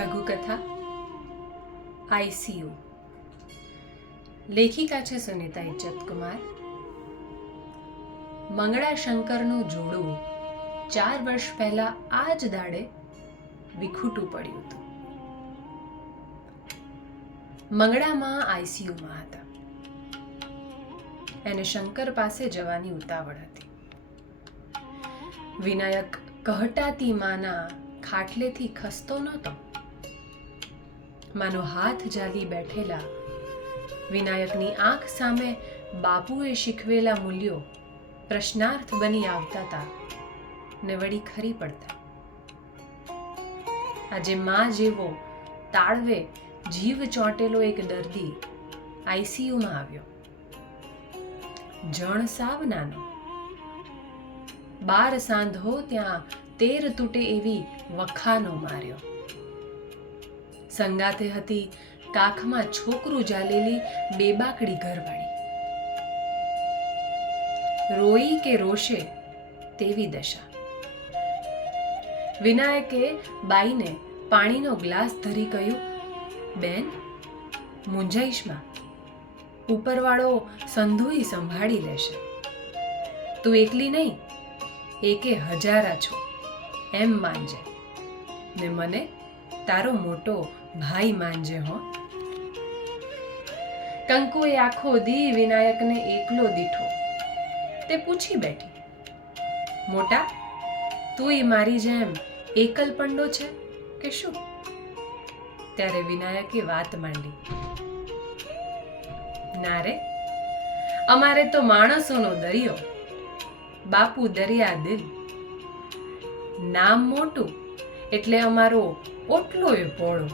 લઘુકથા ICU. લેખિકા છે સુનિતા ઇજ્જતકુમાર. મંગળા શંકરનું જોડું 4 વર્ષ પહેલા આ જ દાડે વિખૂટું પડ્યું હતું. મંગળામાં આઈસીયુમાં હતા. એને શંકર પાસે જવાની ઉતાવળ હતી. વિનાયક કહટાતી માના ખાટલેથી ખસતો નહોતો. માનો હાથ ઝાલી બેઠેલા વિનાયકની આંખ સામે બાપુએ શીખવેલા મૂલ્યો પ્રશ્નાર્થ બની આવતા હતા ને વળી ખરી પડતા. આજે માં જેવો તાળવે જીવ ચોંટેલો એક દર્દી આઈસીયુમાં આવ્યો. જણ સાવ નાનો. 12 સાંધો ત્યાં 13 તૂટે એવી વખાનો માર્યો. સંગાતે હતી કાખમાં છોકરું ઝાલેલી બેબાકડી ઘરવાળી. રોઈ કે રોશે તેવી દશા. વિનાયકે બાઈને પાણીનો ગ્લાસ ધરી કહ્યું, બેન, મૂંઝાઈશમાં. ઉપરવાળો સંધુઈ સંભાળી લેશે. તું એકલી નહીં, 1000 છો એમ માનજે ને મને તારો મોટો ભાઈ માનજે હો. કંકુએ આખો દી વિનાયકને એકલો દીઠો. તે પૂછી બેઠી, મોટા, તુંય મારી જેમ એકલ પંડો છે કે શું? ત્યારે વિનાયકે વાત માંડી, ના રે, અમારે તો માણસોનો દરિયો, બાપુ દરિયા દિલ. નામ મોટું એટલે અમારો ઓટલોય પોળો,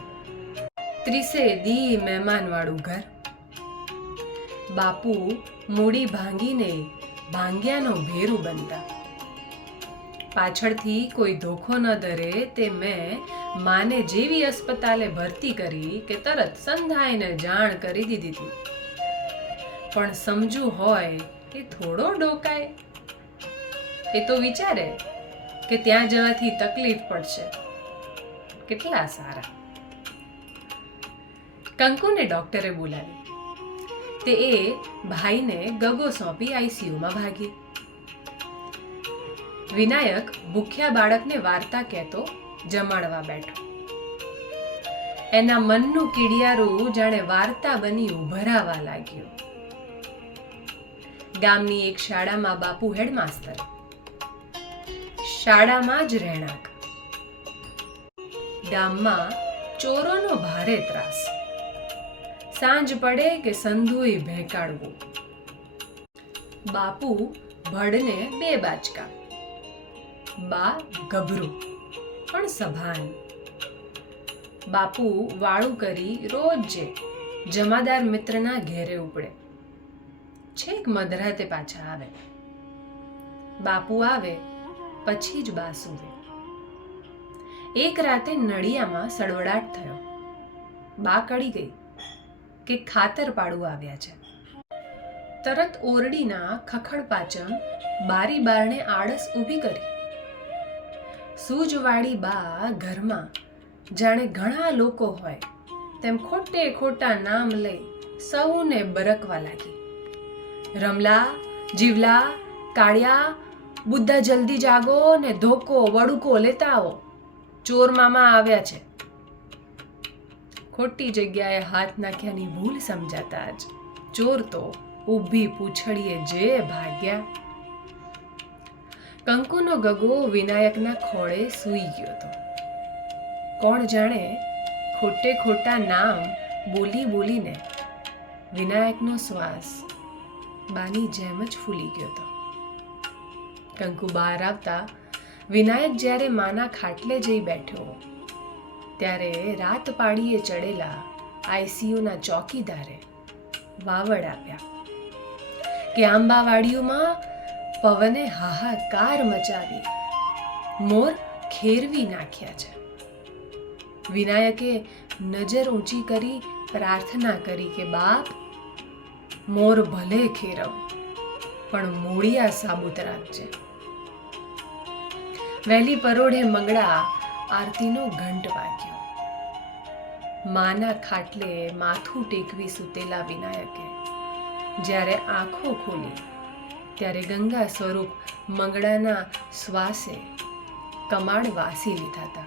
30 દી મહેમાન વાળું ઘર. બાપુ મૂડી ભાંગીને ભાંગ્યાનો ભેરું બનતા. પાછળથી કોઈ ધોખો ન ધરે તે મેં માને જેવી અસ્પતાલે ભરતી કરી કે તરત સંધાઈને જાણ કરી દીધી હતી. પણ સમજુ હોય એ થોડો ડોકાય. એ તો વિચારે કે ત્યાં જવાથી તકલીફ પડશે. કેટલા સારા. કંકુને ડોક્ટરે બોલાવી. તે એ ભાઈને ગગો સોંપી આઈસીયુમાં ભાગી. વિનાયક ભૂખ્યા બાળકને વાર્તા કહેતો જમાડવા બેઠો. એના મનનું કીડિયારું જાણે વાર્તા બની ઉભરાવા લાગ્યું. ગામની એક શાળામાં બાપુ હેડમાસ્તર. શાળામાં જ રહેણાંક. ગામમાં ચોરોનો ભારે ત્રાસ. સાંજ પડે કે સંધુય ભેંકાડવું. બાપુ ભડને 2 બાચકા. બા ગભરું પણ સભાન. બાપુ વાળું કરી રોજ જમાદાર મિત્રના ઘેરે ઉપડે. છેક મધરાતે પાછા આવે. બાપુ આવે પછી જ બા સૂવે. એક રાતે નળિયામાં સળવડાટ થયો. બા કળી ગઈ કે ખાતર પાડું આવ્યા છે. તરત ઓરડીના ખખડ પાચમ બારી બારણે આળસ ઊભી કરી. સૂજવાળી બા ઘરમાં જાણે ઘણા લોકો હોય તેમ ખોટે ખોટા નામ લઈ સૌને બરકવા લાગી. રમલા, જીવલા, કાળિયા, બુદ્ધા જલ્દી જાગો ને ધોકો વડુકો લેતા આવો, ચોર મામા આવ્યા છે. ખોટી જગ્યાએ હાથ નાખ્યાની ભૂલ સમજાતા જ ચોર તો ઊભી પૂંછડીએ જે ભાગ્યા. કંકુનો ગગો વિનાયકના ખોળે સૂઈ ગયો હતો. કોણ જાણે ખોટે ખોટા નામ બોલી બોલીને વિનાયકનો શ્વાસ બાની જેમ જ ફૂલી ગયો હતો. કંકુ બહાર આવતા વિનાયક જ્યારે માના ખાટલે જઈ બેઠો ત્યારે રાત પાડીએ ચડેલા આઈસીયુના ચોકીદારે વાવડ આપ્યા કે આંબાવાડીઓમાં પવને હાહાકાર મચાવી મોર ખેરવી નાખ્યા છે. વિનાયકે નજર ઊંચી કરી પ્રાર્થના કરી કે બાપ, મોર ભલે ખેરવ પણ મૂળિયા સાબુત રાખજે. વહેલી પરોઢે મંગળા આરતીનો ઘંટ વાગ્યો. માના ખાટલે માથું ટેકવી સૂતેલા વિનાયકે જ્યારે આંખો ખોલી ત્યારે ગંગા સ્વરૂપ મંગળાના શ્વાસે કમાડ વાસી લીધા હતા.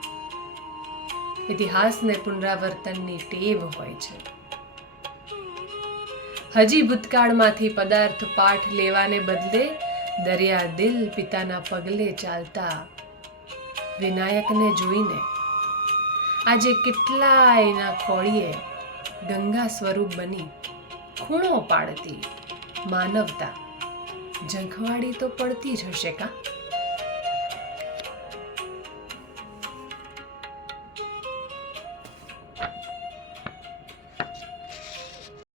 ઇતિહાસને પુનરાવર્તનની ટેવ હોય છે. હજી ભૂતકાળમાંથી પદાર્થ પાઠ લેવાને બદલે દરિયા દિલ પિતાના પગલે ચાલતા વિનાયકને જોઈને આજે કેટલાયના ખોળીએ ગંગા સ્વરૂપ બની ખૂણો પાડતી માનવતા ઝંખવાડી તો પડતી જ હશે કાં?